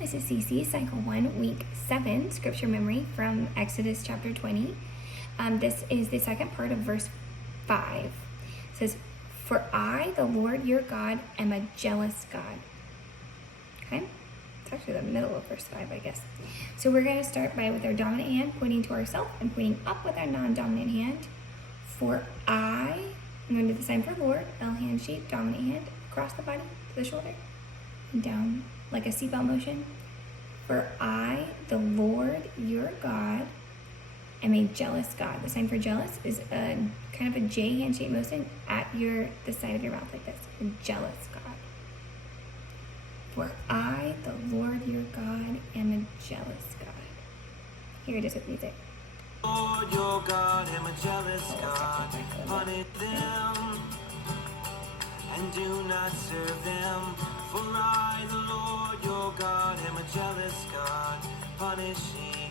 This is CC, Cycle 1, Week 7, Scripture Memory from Exodus chapter 20. This is the second part of verse 5. It says, "For I, the Lord your God, am a jealous God." Okay? It's actually the middle of verse 5, I guess. So we're going to start with our dominant hand pointing to ourselves and pointing up with our non-dominant hand. For I'm going to do the sign for Lord, L hand shape, dominant hand, across the body to the shoulder, and down like a seatbelt motion. For I, the Lord your God, am a jealous God. The sign for jealous is a kind of a J hand shape motion at the side of your mouth like this. A jealous God. For I, the Lord your God, am a jealous God. Here it is with music. Lord your God, am a jealous God. Punish them and do not serve them. For I, the Lord your God, am a jealous God, punishing